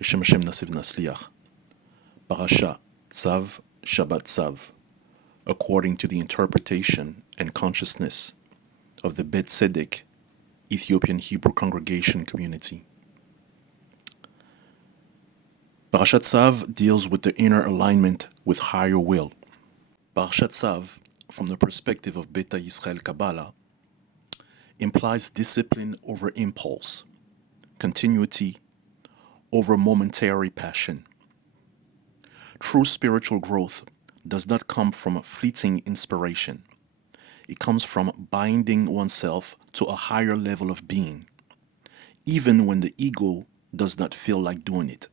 B'Shem Hashem Nasiv Nasliach. Parashah Tzav Shabbat Tzav, according to the interpretation and consciousness of the Beth Tzedek Ethiopian Hebrew Congregation community. Parashat Tzav deals with the inner alignment with higher will. Parashat Tzav, from the perspective of Beta Yisrael Kabbalah, implies discipline over impulse, continuity over momentary passion. True spiritual growth does not come from fleeting inspiration. It comes from binding oneself to a higher level of being, even when the ego does not feel like doing it.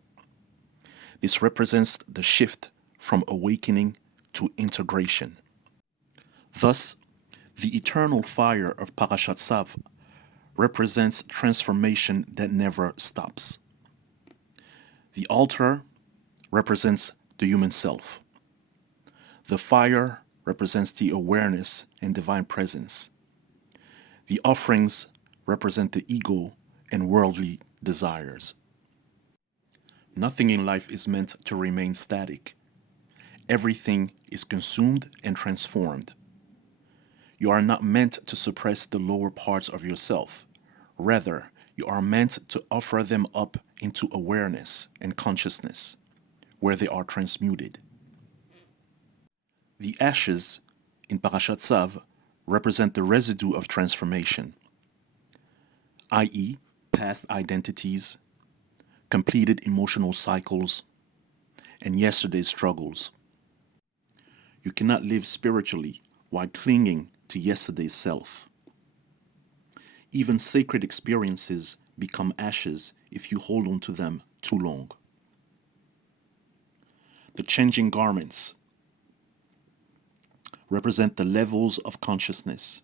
This represents the shift from awakening to integration. Thus, the eternal fire of Parashat Tzav represents transformation that never stops. The altar represents the human self. The fire represents the awareness and divine presence. The offerings represent the ego and worldly desires. Nothing in life is meant to remain static. Everything is consumed and transformed. You are not meant to suppress the lower parts of yourself. Rather, you are meant to offer them up into awareness and consciousness, where they are transmuted. The ashes in Parashat Tzav represent the residue of transformation, i.e., past identities, completed emotional cycles, and yesterday's struggles. You cannot live spiritually while clinging to yesterday's self. Even sacred experiences become ashes if you hold on to them too long. The changing garments represent the levels of consciousness.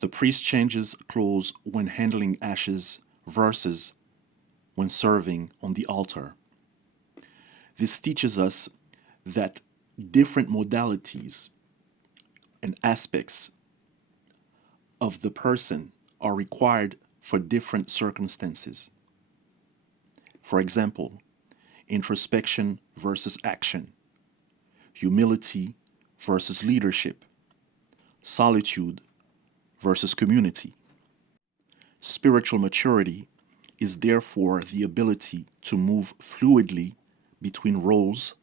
The priest changes clothes when handling ashes versus when serving on the altar. This teaches us that different modalities and aspects of the person are required for different circumstances. For example, introspection versus action, humility versus leadership, solitude versus community. Spiritual maturity is therefore the ability to move fluidly between roles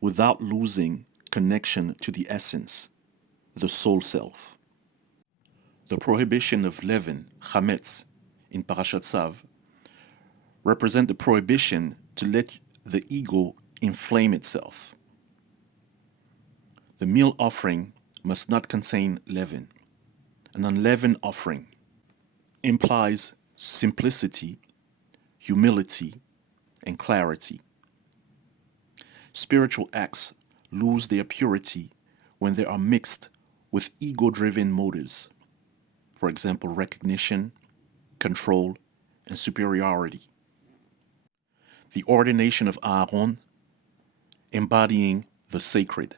without losing connection to the essence, the soul self. The prohibition of leaven, chametz, in Parashat Tzav represent the prohibition to let the ego inflame itself. The meal offering must not contain leaven. An unleavened offering implies simplicity, humility, and clarity. Spiritual acts lose their purity when they are mixed with ego-driven motives. For example, recognition, control, and superiority. The ordination of Aaron, embodying the sacred.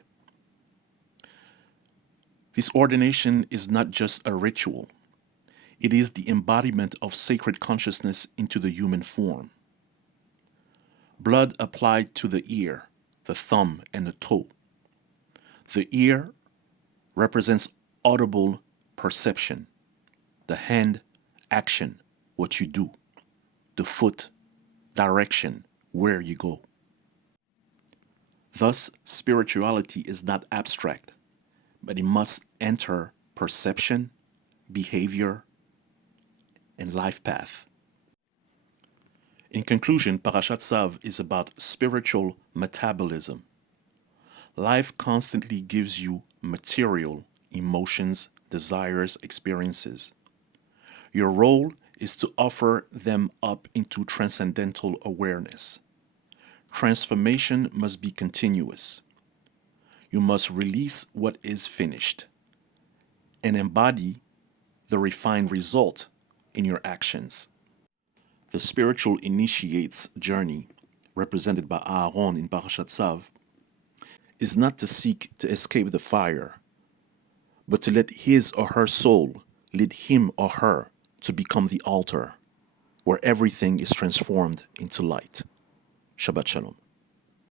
This ordination is not just a ritual. It is the embodiment of sacred consciousness into the human form. Blood applied to the ear, the thumb, and the toe. The ear represents audible perception. The hand, action, what you do. The foot, direction, where you go. Thus, spirituality is not abstract, but it must enter perception, behavior, and life path. In conclusion, Parashat Tzav is about spiritual metabolism. Life constantly gives you material, emotions, desires, experiences. Your role is to offer them up into transcendental awareness. Transformation must be continuous. You must release what is finished and embody the refined result in your actions. The spiritual initiate's journey, represented by Aaron in Parashat Tzav, is not to seek to escape the fire, but to let his or her soul lead him or her to become the altar, where everything is transformed into light. Shabbat Shalom.